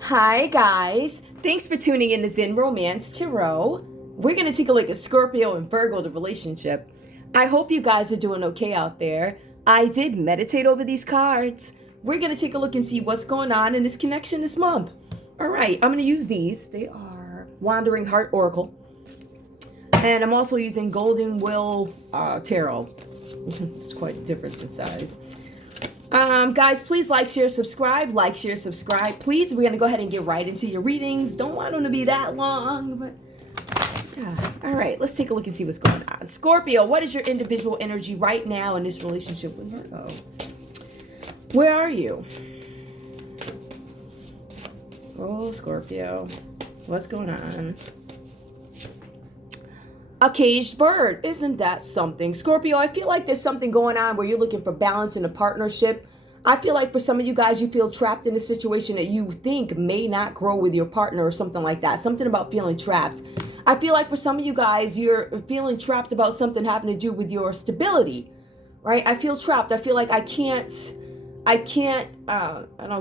Hi, guys. Thanks for tuning in to Zen Romance Tarot. We're going to take a look at Scorpio and Virgo, the relationship. I hope you guys are doing okay out there. I did meditate over these cards. We're going to take a look and see what's going on in this connection this month. All right, I'm going to use these. They are Wandering Heart Oracle. And I'm also using Golden Will Tarot. It's quite a difference in size. Guys, please like, share, subscribe. Like, share, subscribe. Please, we're going to go ahead and get right into your readings. Don't want them to be that long, but yeah. All right, let's take a look and see what's going on. Scorpio, what is your individual energy right now in this relationship with Virgo? Where are you? Oh, Scorpio, what's going on? A caged bird. Isn't that something? Scorpio, I feel like there's something going on where you're looking for balance in a partnership. I feel like for some of you guys, you feel trapped in a situation that you think may not grow with your partner or something like that. Something about feeling trapped. I feel like for some of you guys, you're feeling trapped about something having to do with your stability, right? I feel trapped. I feel like I don't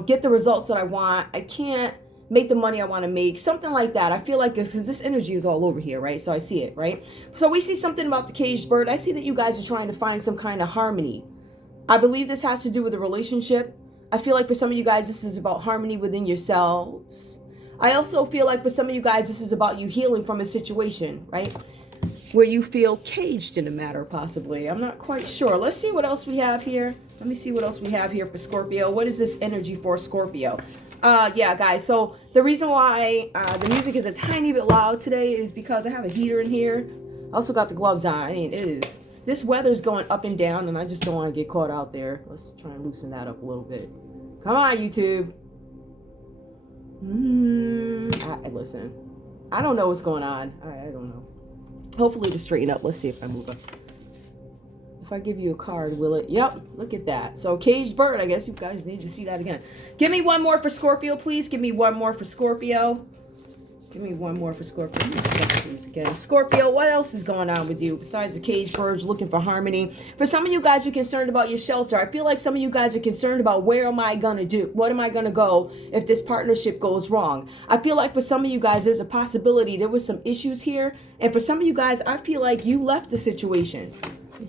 get the results that I want. I can't make the money I want to make, something like that. I feel like because this energy is all over here, right? So I see it, right? So we see something about the caged bird. I see that you guys are trying to find some kind of harmony. I believe this has to do with the relationship. I feel like for some of you guys, this is about harmony within yourselves. I also feel like for some of you guys, this is about you healing from a situation, right? Where you feel caged in a matter, possibly. I'm not quite sure. Let's see what else we have here. Let me see what else we have here for Scorpio. What is this energy for Scorpio? Yeah, guys, so the reason why the music is a tiny bit loud today is because I have a heater in here. I also got the gloves on. I mean, this weather's going up and down, and I just don't want to get caught out there. Let's try and loosen that up a little bit. Come on, YouTube. Listen, I don't know what's going on. I don't know. Hopefully to straighten up. Let's see if I move up. If I give you a card, will it? Yep, look at that. So caged bird, I guess you guys need to see that again. Give me one more for Scorpio, please. Give me one more for Scorpio. Give me one more for Scorpio. Please again. Scorpio, what else is going on with you besides the caged birds looking for harmony? For some of you guys, you're concerned about your shelter. I feel like some of you guys are concerned about where am I going to do? What am I going to go if this partnership goes wrong? I feel like for some of you guys, there's a possibility there was some issues here. And for some of you guys, I feel like you left the situation.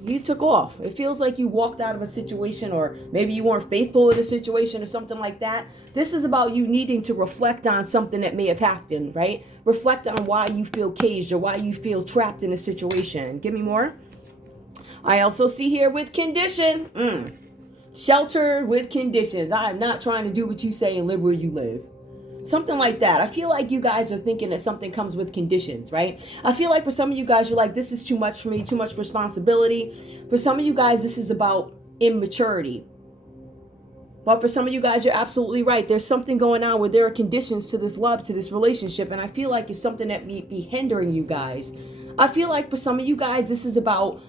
You took off. It feels like you walked out of a situation, or maybe you weren't faithful in a situation or something like that. This is about you needing to reflect on something that may have happened, right? Reflect on why you feel caged or why you feel trapped in a situation. Give me more. I also see here with condition. Sheltered with conditions. I am not trying to do what you say and live where you live. Something like that. I feel like you guys are thinking that something comes with conditions, right? I feel like for some of you guys, you're like, this is too much for me, too much responsibility. For some of you guys, this is about immaturity. But for some of you guys, you're absolutely right. There's something going on where there are conditions to this love, to this relationship. And I feel like it's something that may be hindering you guys. I feel like for some of you guys, this is about,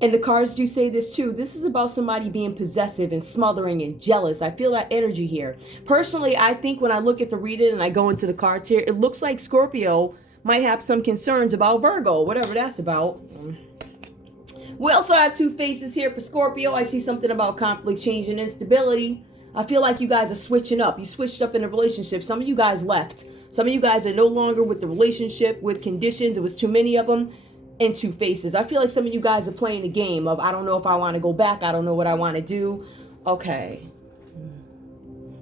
and the cards do say this too, this is about somebody being possessive and smothering and jealous. I feel that energy here. Personally, I think when I look at the reading and I go into the cards here, it looks like Scorpio might have some concerns about Virgo, whatever that's about. We also have two faces here for Scorpio. I see something about conflict, change, and instability. I feel like you guys are switching up. You switched up in a relationship. Some of you guys left. Some of you guys are no longer with the relationship, with conditions. It was too many of them. And two faces. I feel like some of you guys are playing the game of, I don't know if I want to go back. I don't know what I want to do. Okay.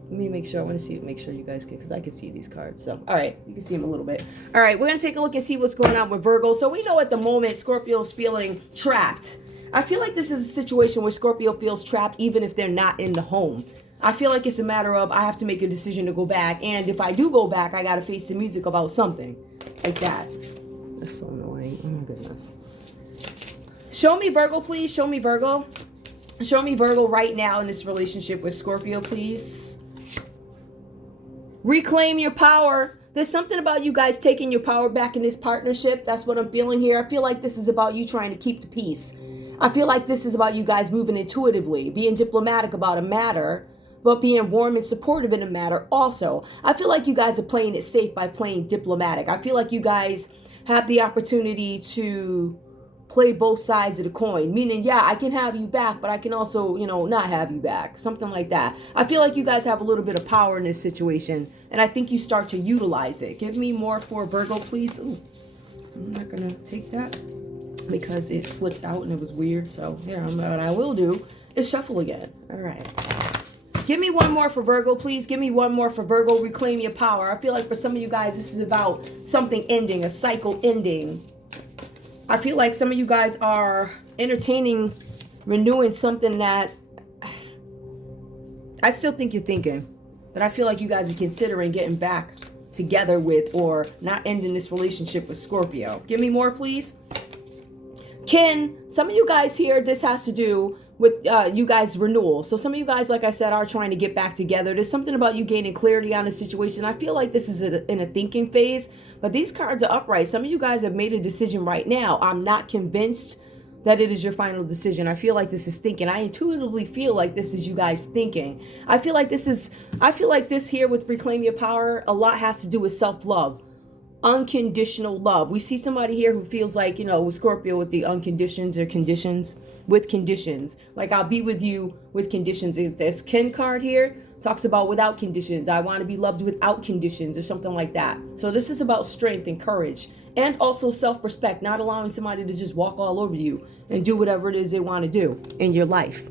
Let me make sure. I want to see, make sure you guys can, because I can see these cards. So, all right. You can see them a little bit. All right. We're going to take a look and see what's going on with Virgo. So we know at the moment, Scorpio's feeling trapped. I feel like this is a situation where Scorpio feels trapped even if they're not in the home. I feel like it's a matter of, I have to make a decision to go back. And if I do go back, I got to face the music about something like that. That's so annoying. Oh my goodness. Show me Virgo, please. Show me Virgo. Show me Virgo right now in this relationship with Scorpio, please. Reclaim your power. There's something about you guys taking your power back in this partnership. That's what I'm feeling here. I feel like this is about you trying to keep the peace. I feel like this is about you guys moving intuitively, being diplomatic about a matter, but being warm and supportive in a matter also. I feel like you guys are playing it safe by playing diplomatic. I feel like you guys have the opportunity to play both sides of the coin, meaning, yeah, I can have you back, but I can also, you know, not have you back, something like that. I feel like you guys have a little bit of power in this situation, and I think you start to utilize it. Give me more for Virgo, please. Ooh, I'm not gonna take that because it slipped out and it was weird. So yeah, what I will do is shuffle again. All right. Give me one more for Virgo, please. Give me one more for Virgo. Reclaim your power. I feel like for some of you guys, this is about something ending, a cycle ending. I feel like some of you guys are entertaining, renewing something that I still think you're thinking. But I feel like you guys are considering getting back together with or not ending this relationship with Scorpio. Give me more, please. Can some of you guys here, this has to do with you guys renewal. So some of you guys, like I said, are trying to get back together. There's something about you gaining clarity on the situation. I feel like this is in a thinking phase, but these cards are upright. Some of you guys have made a decision right now. I'm not convinced that it is your final decision. I feel like this is thinking. I intuitively feel like this is you guys thinking. I feel like this here with Reclaim Your Power, a lot has to do with self-love. Unconditional love. We see somebody here who feels like, you know, with Scorpio with the unconditions or conditions, with conditions. Like, I'll be with you with conditions. This Ken card here talks about without conditions. I want to be loved without conditions or something like that. So this is about strength and courage and also self-respect, not allowing somebody to just walk all over you and do whatever it is they want to do in your life.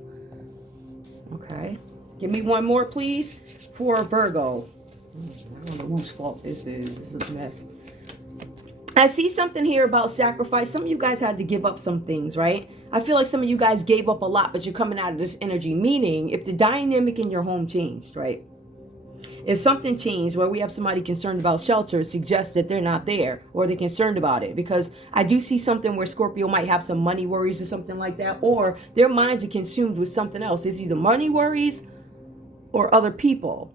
Okay. Give me one more, please, for Virgo. I don't know whose fault this is. This is a mess. I see something here about sacrifice. Some of you guys had to give up some things, right? I feel like some of you guys gave up a lot, but you're coming out of this energy. Meaning, if the dynamic in your home changed, right? If something changed where we have somebody concerned about shelter, it suggests that they're not there or they're concerned about it. Because I do see something where Scorpio might have some money worries or something like that. Or their minds are consumed with something else. It's either money worries or other people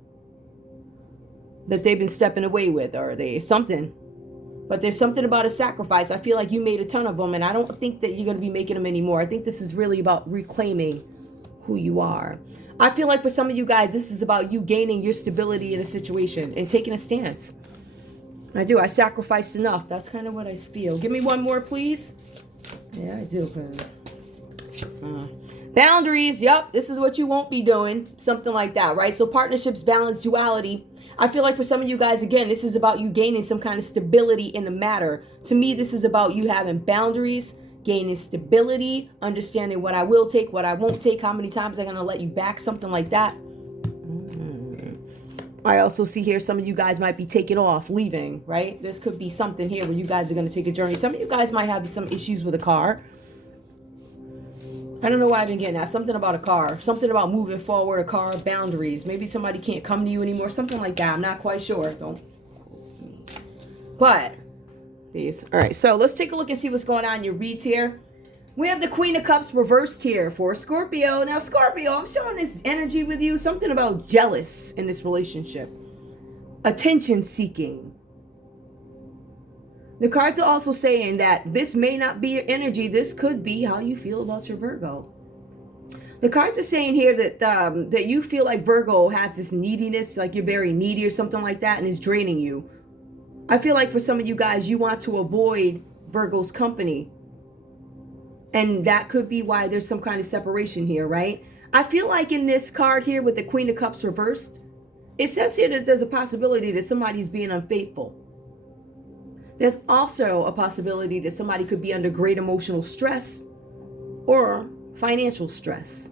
that they've been stepping away with, or they something. But there's something about a sacrifice. I feel like you made a ton of them, and I don't think that you're going to be making them anymore. I think this is really about reclaiming who you are. I feel like for some of you guys, this is about you gaining your stability in a situation and taking a stance. I do. I sacrificed enough. That's kind of what I feel. Give me one more, please. Yeah, I do. Boundaries. Yep. This is what you won't be doing. Something like that, right? So partnerships, balance, duality. I feel like for some of you guys, again, this is about you gaining some kind of stability in the matter. To me, this is about you having boundaries, gaining stability, understanding what I will take, what I won't take, how many times I'm going to let you back, something like that. I also see here some of you guys might be taking off, leaving, right? This could be something here where you guys are going to take a journey. Some of you guys might have some issues with a car. I don't know why I've been getting that. Something about a car. Something about moving forward, a car, boundaries. Maybe somebody can't come to you anymore. Something like that. I'm not quite sure. Don't quote me. But these. All right. So let's take a look and see what's going on in your reads here. We have the Queen of Cups reversed here for Scorpio. Now, Scorpio, I'm showing this energy with you. Something about jealous in this relationship. Attention seeking. The cards are also saying that this may not be your energy. This could be how you feel about your Virgo. The cards are saying here that that you feel like Virgo has this neediness, like you're very needy or something like that, and is draining you. I feel like for some of you guys, you want to avoid Virgo's company. And that could be why there's some kind of separation here, right? I feel like in this card here with the Queen of Cups reversed, it says here that there's a possibility that somebody's being unfaithful. There's also a possibility that somebody could be under great emotional stress or financial stress.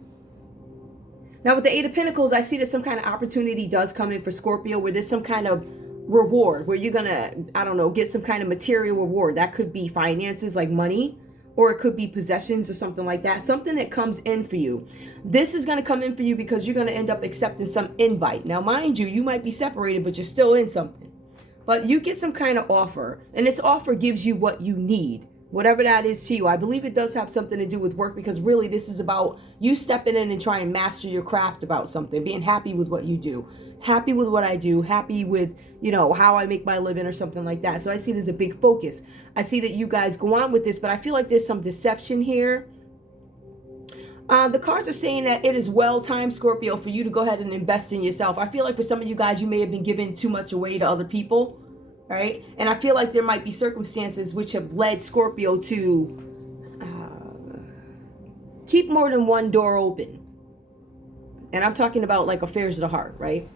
Now with the Eight of Pentacles, I see that some kind of opportunity does come in for Scorpio where there's some kind of reward where you're gonna, I don't know, get some kind of material reward. That could be finances like money, or it could be possessions or something like that. Something that comes in for you. This is gonna come in for you because you're gonna end up accepting some invite. Now mind you, you might be separated, but you're still in something. But you get some kind of offer, and this offer gives you what you need, whatever that is to you. I believe it does have something to do with work, because really this is about you stepping in and trying to master your craft about something, being happy with what you do, happy with what I do, happy with, you know, how I make my living or something like that. So I see there's a big focus. I see that you guys go on with this, but I feel like there's some deception here. The cards are saying that it is well-timed, Scorpio, for you to go ahead and invest in yourself. I feel like for some of you guys, you may have been giving too much away to other people, right? And I feel like there might be circumstances which have led Scorpio to keep more than one door open. And I'm talking about like affairs of the heart, right?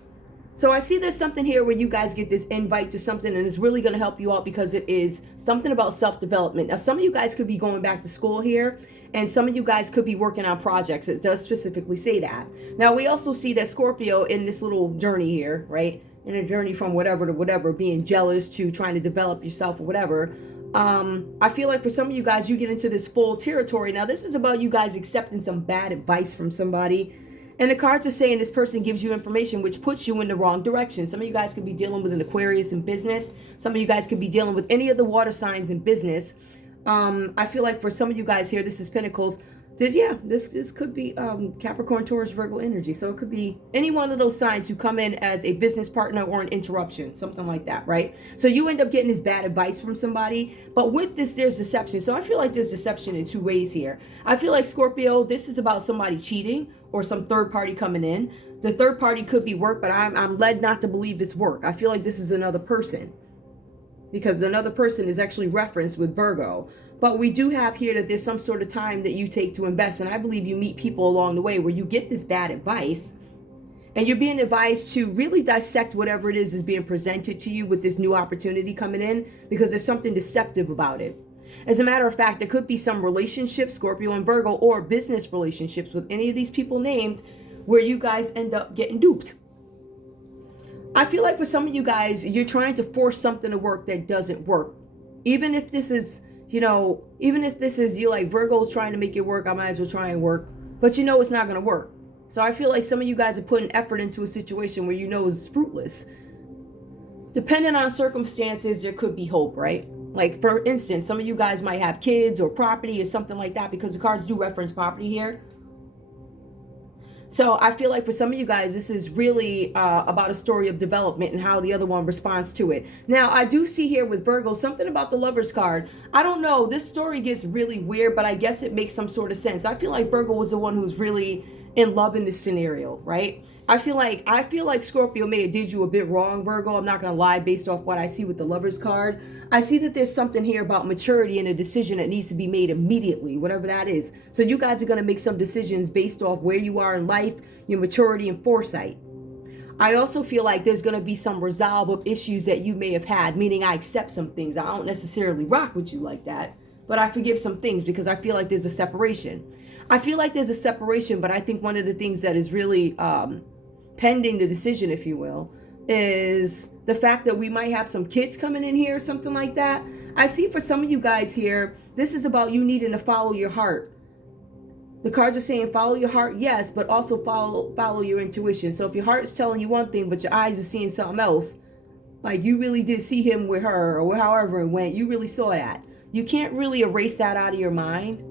So I see there's something here where you guys get this invite to something and it's really going to help you out because it is something about self-development. Now, some of you guys could be going back to school here and some of you guys could be working on projects. It does specifically say that. Now, we also see that Scorpio in this little journey here, right? In a journey from whatever to whatever, being jealous to trying to develop yourself or whatever. I feel like for some of you guys, you get into this full territory. Now, this is about you guys accepting some bad advice from somebody. And the cards are saying this person gives you information which puts you in the wrong direction. Some of you guys could be dealing with an Aquarius in business. Some of you guys could be dealing with any of the water signs in business. I feel like for some of you guys here, this is Pentacles. This could be Capricorn, Taurus, Virgo energy. So it could be any one of those signs who come in as a business partner or an interruption, something like that, right? So you end up getting this bad advice from somebody. But with this, there's deception. So I feel like there's deception in two ways here. I feel like Scorpio, this is about somebody cheating or some third party coming in. The third party could be work, but I'm led not to believe it's work. I feel like this is another person because another person is actually referenced with Virgo. But we do have here that there's some sort of time that you take to invest. And I believe you meet people along the way where you get this bad advice and you're being advised to really dissect whatever it is being presented to you with this new opportunity coming in because there's something deceptive about it. As a matter of fact, there could be some relationships, Scorpio and Virgo, or business relationships with any of these people named where you guys end up getting duped. I feel like for some of you guys, you're trying to force something to work that doesn't work. Even if this is, even if this is you like Virgo's trying to make it work, I might as well try and work. But it's not going to work. So I feel like some of you guys are putting effort into a situation where is fruitless. Depending on circumstances, there could be hope, right? Like, for instance, some of you guys might have kids or property or something like that because the cards do reference property here. So I feel like for some of you guys, this is really about a story of development and how the other one responds to it. Now, I do see here with Virgo, something about the Lovers card. I don't know. This story gets really weird, but I guess it makes some sort of sense. I feel like Virgo was the one who's really in love in this scenario, right? I feel like Scorpio may have did you a bit wrong, Virgo. I'm not going to lie based off what I see with the Lovers card. I see that there's something here about maturity and a decision that needs to be made immediately, whatever that is. So you guys are going to make some decisions based off where you are in life, your maturity and foresight. I also feel like there's going to be some resolve of issues that you may have had, meaning I accept some things. I don't necessarily rock with you like that, but I forgive some things because I feel like there's a separation. I feel like there's a separation, but I think one of the things that is really pending the decision, if you will, is the fact that we might have some kids coming in here or something like that. I see for some of you guys here, this is about you needing to follow your heart. The cards are saying follow your heart, yes, but also follow your intuition. So if your heart is telling you one thing, but your eyes are seeing something else, like you really did see him with her or however it went, you really saw that. You can't really erase that out of your mind.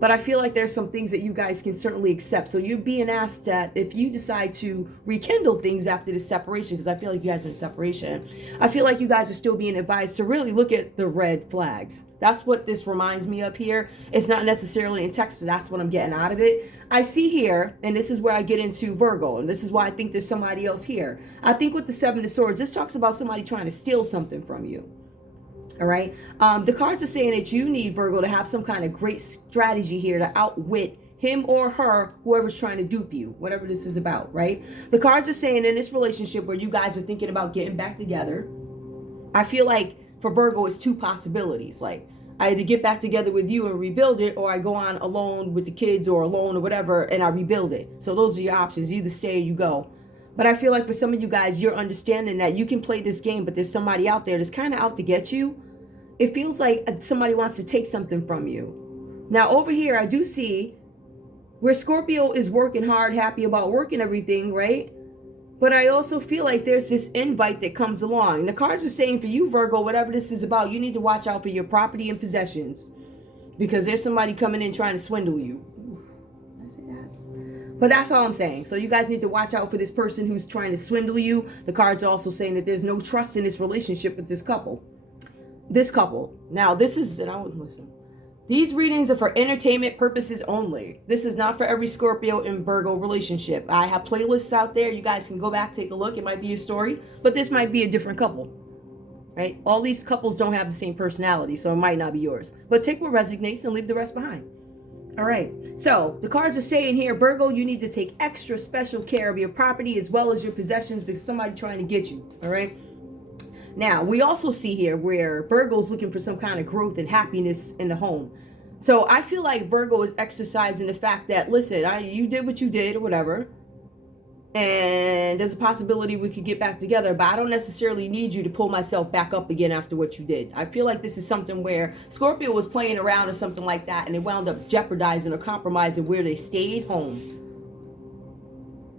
But I feel like there's some things that you guys can certainly accept. So you're being asked that if you decide to rekindle things after this separation, because I feel like you guys are in separation, I feel like you guys are still being advised to really look at the red flags. That's what this reminds me of here. It's not necessarily in text, but that's what I'm getting out of it. I see here, and this is where I get into Virgo, and this is why I think there's somebody else here. I think with the Seven of Swords, this talks about somebody trying to steal something from you. All right. The cards are saying that you need, Virgo, to have some kind of great strategy here to outwit him or her, whoever's trying to dupe you, whatever this is about, right? The cards are saying in this relationship where you guys are thinking about getting back together, I feel like for Virgo, it's two possibilities. Like, I either get back together with you and rebuild it, or I go on alone with the kids or alone or whatever, and I rebuild it. So those are your options. You either stay or you go. But I feel like for some of you guys, you're understanding that you can play this game, but there's somebody out there that's kind of out to get you. It feels like somebody wants to take something from you. Now over here, I do see where Scorpio is working hard, happy about working everything, right? But I also feel like there's this invite that comes along. And the cards are saying for you, Virgo, whatever this is about, you need to watch out for your property and possessions. Because there's somebody coming in trying to swindle you. Did I say that? But that's all I'm saying. So you guys need to watch out for this person who's trying to swindle you. The cards are also saying that there's no trust in this relationship with this couple. Now this is, and I wouldn't listen. These readings are for entertainment purposes only. This is not for every Scorpio and Virgo relationship. I have playlists out there. You guys can go back, take a look. It might be your story, but this might be a different couple, right? All these couples don't have the same personality, so it might not be yours. But take what resonates and leave the rest behind. All right, so the cards are saying here, Virgo, you need to take extra special care of your property as well as your possessions because somebody's trying to get you. All right. Now, we also see here where Virgo's looking for some kind of growth and happiness in the home. So I feel like Virgo is exercising the fact that, listen, you did what you did or whatever. And there's a possibility we could get back together, but I don't necessarily need you to pull myself back up again after what you did. I feel like this is something where Scorpio was playing around or something like that, and it wound up jeopardizing or compromising where they stayed home.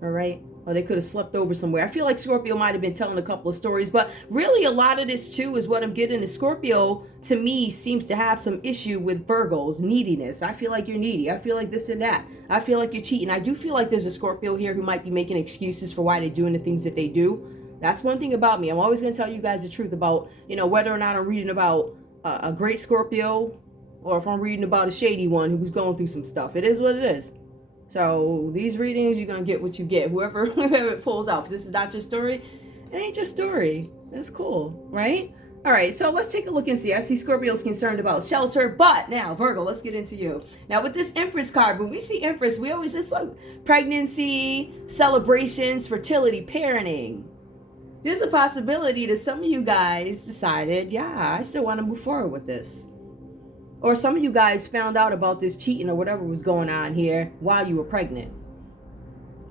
All right. Or they could have slept over somewhere. I feel like Scorpio might have been telling a couple of stories, but really a lot of this too is what I'm getting is Scorpio, to me, seems to have some issue with Virgo's neediness. I feel like you're needy. I feel like this and that. I feel like you're cheating. I do feel like there's a Scorpio here who might be making excuses for why they're doing the things that they do. That's one thing about me. I'm always going to tell you guys the truth about, whether or not I'm reading about a great Scorpio or if I'm reading about a shady one who's going through some stuff. It is what it is. So these readings, you're going to get what you get. Whoever it pulls out. If this is not your story, it ain't your story. That's cool, right? All right, so let's take a look and see. I see Scorpio's concerned about shelter, but now, Virgo, let's get into you. Now, with this Empress card, when we see Empress, it's like pregnancy, celebrations, fertility, parenting. There's a possibility that some of you guys decided, yeah, I still want to move forward with this. Or some of you guys found out about this cheating or whatever was going on here while you were pregnant.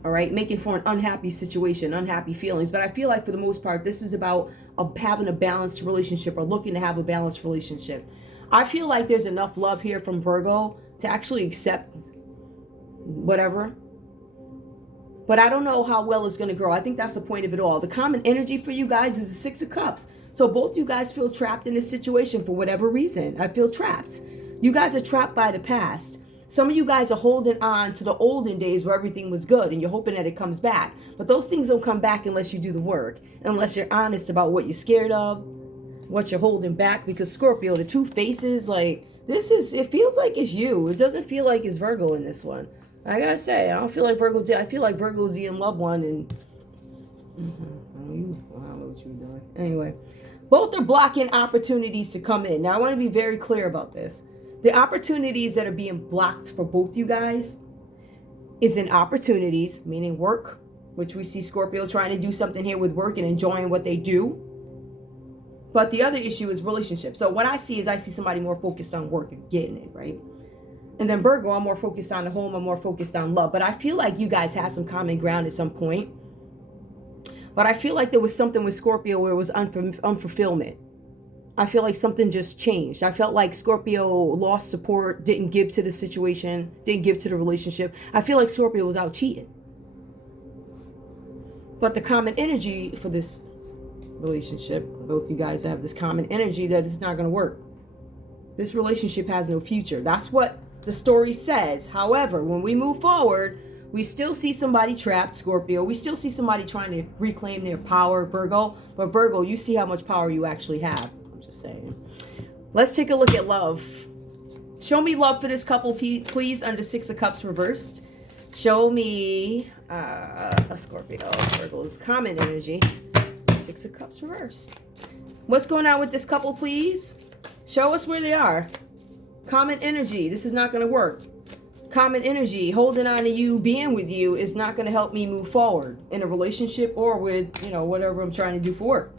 All right, making for an unhappy situation, unhappy feelings. But I feel like for the most part, this is about having a balanced relationship or looking to have a balanced relationship. I feel like there's enough love here from Virgo to actually accept whatever. But I don't know how well it's going to grow. I think that's the point of it all. The common energy for you guys is the Six of Cups. So both you guys feel trapped in this situation for whatever reason. I feel trapped. You guys are trapped by the past. Some of you guys are holding on to the olden days where everything was good and you're hoping that it comes back. But those things don't come back unless you do the work. Unless you're honest about what you're scared of, what you're holding back. Because Scorpio, the two faces, like, it feels like it's you. It doesn't feel like it's Virgo in this one. I gotta say, I don't feel like Virgo did. I feel like Virgo's the in love one and I don't know what you were doing. Anyway. Both are blocking opportunities to come in. Now, I want to be very clear about this. The opportunities that are being blocked for both you guys is in opportunities, meaning work, which we see Scorpio trying to do something here with work and enjoying what they do. But the other issue is relationships. So what I see somebody more focused on work and getting it, right? And then Virgo, I'm more focused on the home. I'm more focused on love. But I feel like you guys have some common ground at some point. But I feel like there was something with Scorpio where it was unfulfillment. I feel like something just changed. I felt like Scorpio lost support, didn't give to the situation, didn't give to the relationship. I feel like Scorpio was out cheating. But the common energy for this relationship, both you guys have this common energy that it's not going to work. This relationship has no future. That's what the story says. However, when we move forward, we still see somebody trapped, Scorpio. We still see somebody trying to reclaim their power, Virgo. But Virgo, you see how much power you actually have. I'm just saying. Let's take a look at love. Show me love for this couple, please, under Six of Cups reversed. Show me a Scorpio, Virgo's common energy. Six of Cups reversed. What's going on with this couple, please? Show us where they are. Common energy. This is not going to work. Common energy, holding on to you, being with you is not going to help me move forward in a relationship or with, whatever I'm trying to do for work.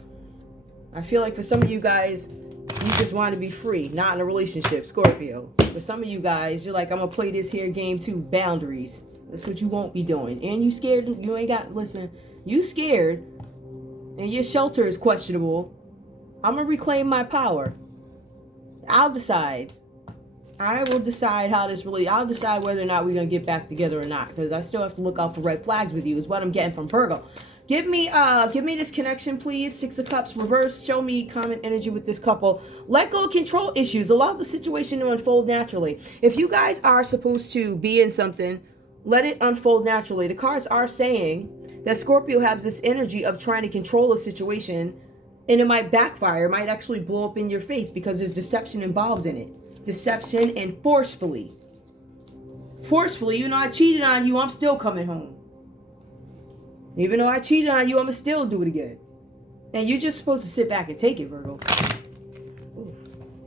I feel like for some of you guys, you just want to be free, not in a relationship, Scorpio. For some of you guys, you're like, I'm going to play this here game too, boundaries. That's what you won't be doing. And you scared, you scared and your shelter is questionable. I'm going to reclaim my power. I'll decide. I will decide I'll decide whether or not we're going to get back together or not. Because I still have to look out for red flags with you is what I'm getting from Virgo. Give me this connection, please. Six of Cups reverse. Show me common energy with this couple. Let go of control issues. Allow the situation to unfold naturally. If you guys are supposed to be in something, let it unfold naturally. The cards are saying that Scorpio has this energy of trying to control a situation. And it might backfire. It might actually blow up in your face because there's deception involved in it. Deception and forcefully. Forcefully, I cheated on you, I'm still coming home. Even though I cheated on you, I'm going to still do it again. And you're just supposed to sit back and take it, Virgo. Ooh.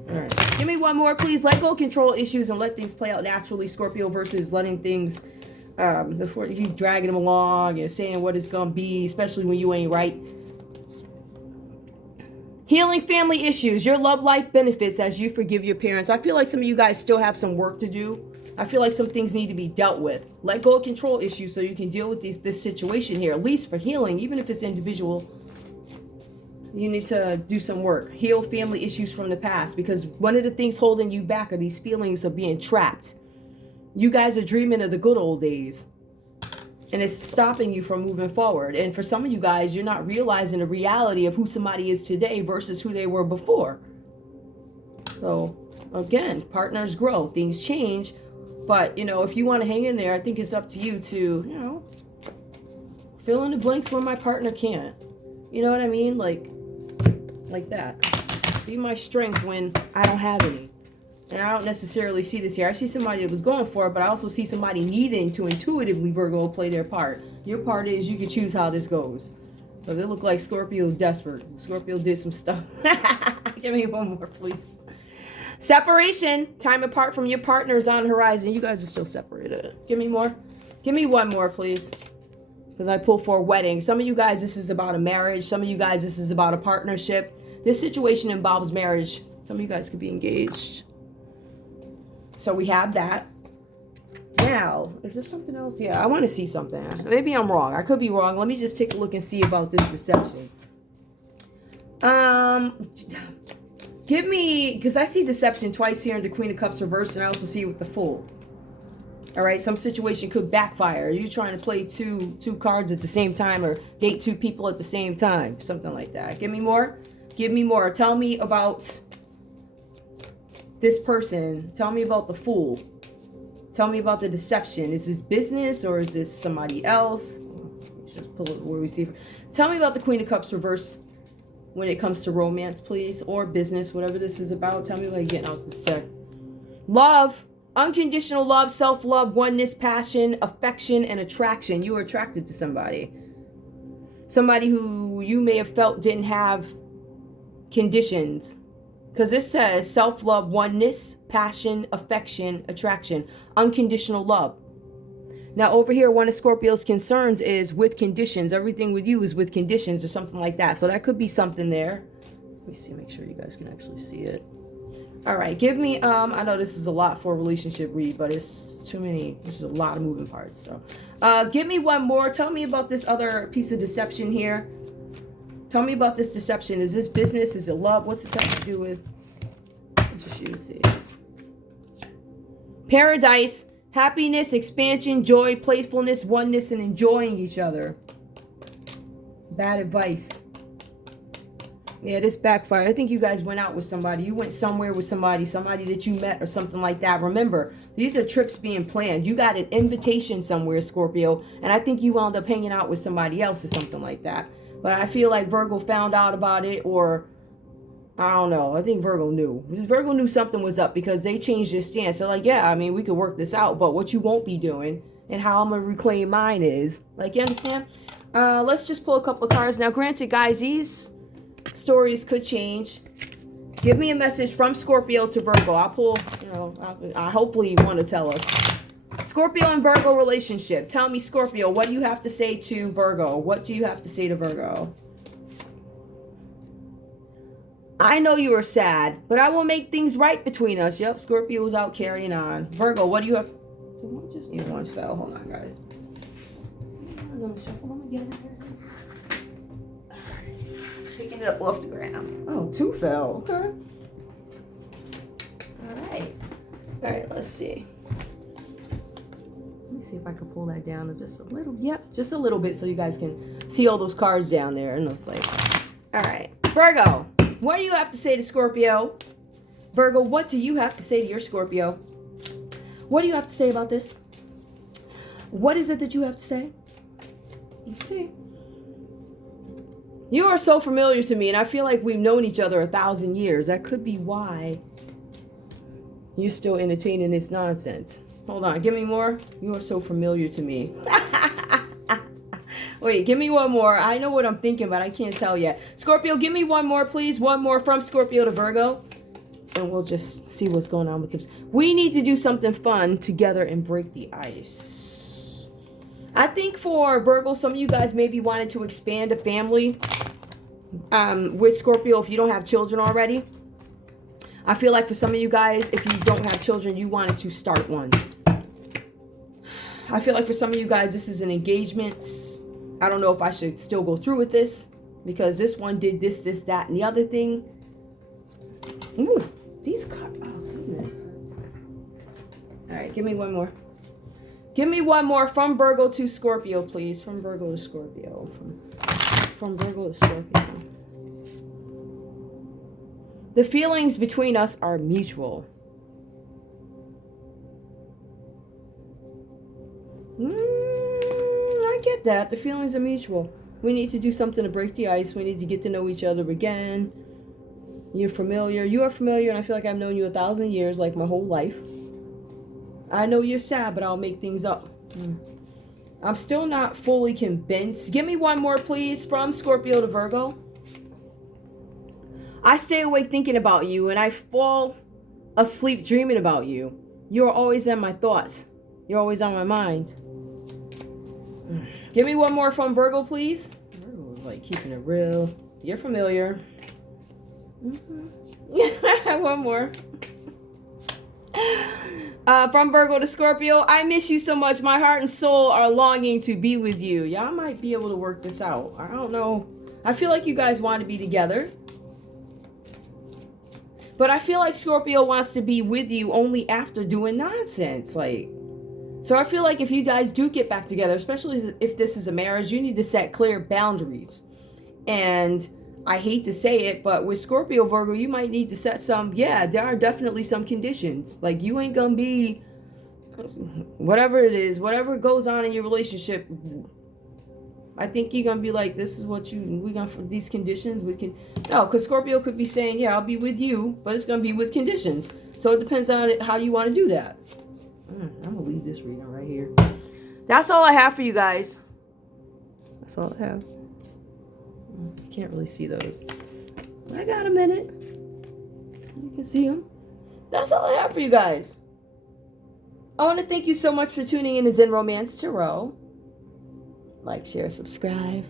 All right. Give me one more, please. Let go of control issues and let things play out naturally, Scorpio, versus letting things, before you keep dragging them along and saying what it's going to be, especially when you ain't right. Healing family issues. Your love life benefits as you forgive your parents. I feel like some of you guys still have some work to do. I feel like some things need to be dealt with. Let go of control issues so you can deal with this situation here, at least for healing, even if it's individual. You need to do some work. Heal family issues from the past, because one of the things holding you back are these feelings of being trapped. You guys are dreaming of the good old days, and it's stopping you from moving forward. And for some of you guys, you're not realizing the reality of who somebody is today versus who they were before. So again, partners grow, things change. But, you know, if you want to hang in there, I think it's up to you to, you know, fill in the blanks where my partner can't. You know what I mean? Like that. Be my strength when I don't have any. And I don't necessarily see this here. I see somebody that was going for it, but I also see somebody needing to intuitively, Virgo, play their part. Your part is you can choose how this goes. So they look like Scorpio desperate. Scorpio did some stuff. Give me one more, please. Separation. Time apart from your partner is on the horizon. You guys are still separated. Give me more. Give me one more, please. Because I pulled for a wedding. Some of you guys, this is about a marriage. Some of you guys, this is about a partnership. This situation involves marriage. Some of you guys could be engaged. So we have that. Now, is there something else? Yeah, I want to see something. Maybe I'm wrong. I could be wrong. Let me just take a look and see about this deception. Give me, because I see deception twice here in the Queen of Cups reversed, and I also see it with the Fool. All right, some situation could backfire. You're trying to play two cards at the same time, or date two people at the same time, something like that. Give me more. Give me more. Tell me about this person. Tell me about the Fool. Tell me about the deception. Is this business or is this somebody else? Just pull it where we see. Tell me about the Queen of Cups reversed when it comes to romance, please, or business, whatever this is about. Tell me what I'm getting out this deck. Love. Unconditional love, self-love, oneness, passion, affection, and attraction. You are attracted to somebody. Somebody who you may have felt didn't have conditions. Because this says self-love, oneness, passion, affection, attraction. Unconditional love. Now over here, one of Scorpio's concerns is with conditions. Everything with you is with conditions or something like that. So that could be something there. Let me see, make sure you guys can actually see it. All right, give me, I know this is a lot for a relationship read, but it's too many. This is a lot of moving parts. So give me one more. Tell me about this other piece of deception here. Tell me about this deception. Is this business? Is it love? What's this have to do with? I'll just use these. Paradise, happiness, expansion, joy, playfulness, oneness, and enjoying each other. Bad advice. Yeah, this backfired. I think you guys went out with somebody. You went somewhere with somebody that you met or something like that. Remember, these are trips being planned. You got an invitation somewhere, Scorpio, and I think you wound up hanging out with somebody else or something like that. But I feel like Virgo found out about it, or I don't know. I think Virgo knew. Virgo knew something was up because they changed their stance. They're like, yeah, I mean, we could work this out, but what you won't be doing and how I'm going to reclaim mine is, like, you understand? Let's just pull a couple of cards. Now, granted, guys, these stories could change. Give me a message from Scorpio to Virgo. I'll pull, you know, I hopefully you want to tell us. Scorpio and Virgo relationship. Tell me, Scorpio, what do you have to say to Virgo? What do you have to say to Virgo? I know you are sad, but I will make things right between us. Yep, Scorpio was out carrying on. Virgo, what do you have? Just need one fell. Hold on, guys. Let me shuffle them again. Picking it up off the ground. Oh, two fell. Okay. All right, let's see. Let me see if I can pull that down just a little. Yep, just a little bit so you guys can see all those cards down there. And it's like, all right. Virgo, what do you have to say to Scorpio? Virgo, what do you have to say to your Scorpio? What do you have to say about this? What is it that you have to say? Let's see. You are so familiar to me, and I feel like we've known each other 1,000 years. That could be why you're still entertaining this nonsense. Hold on, give me more. You are so familiar to me. Wait, give me one more. I know what I'm thinking, but I can't tell yet. Scorpio, give me one more, please. One more from Scorpio to Virgo. And we'll just see what's going on with this. We need to do something fun together and break the ice. I think for Virgo, some of you guys maybe wanted to expand a family with Scorpio if you don't have children already. I feel like for some of you guys, if you don't have children, you wanted to start one. I feel like for some of you guys, this is an engagement. I don't know if I should still go through with this because this one did this, that, and the other thing. Ooh, these cards. Oh, goodness. All right, give me one more. Give me one more from Virgo to Scorpio, please. From Virgo to Scorpio. From Virgo to Scorpio. The feelings between us are mutual. I get that. The feelings are mutual. We need to do something to break the ice. We need to get to know each other again. You're familiar. You are familiar, and I feel like I've known you 1,000 years, like my whole life. I know you're sad, but I'll make things up. I'm still not fully convinced. Give me one more, please, from Scorpio to Virgo. I stay awake thinking about you, and I fall asleep dreaming about you. You're always in my thoughts. You're always on my mind. Give me one more from Virgo, please. Virgo is like keeping it real. You're familiar. One more. From Virgo to Scorpio. I miss you so much. My heart and soul are longing to be with you. Y'all might be able to work this out. I don't know. I feel like you guys want to be together. But I feel like Scorpio wants to be with you only after doing nonsense. Like, so I feel like if you guys do get back together, especially if this is a marriage, you need to set clear boundaries. And I hate to say it, but with Scorpio, Virgo, you might need to set some, there are definitely some conditions. Like, you ain't gonna be, whatever it is, whatever goes on in your relationship, I think you're gonna be like, this is what we gonna, for these conditions, no, because Scorpio could be saying, yeah, I'll be with you, but it's gonna be with conditions. So it depends on how you want to do that. I'm gonna leave this reading right here. That's all I have for you guys. That's all I have. Can't really see those. I got a minute. You can see them. That's all I have for you guys. I want to thank you so much for tuning in to Zen Romance Tarot. Like, share, subscribe.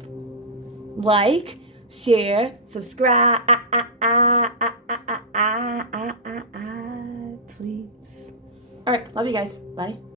Like, share, subscribe. Please. All right. Love you guys. Bye.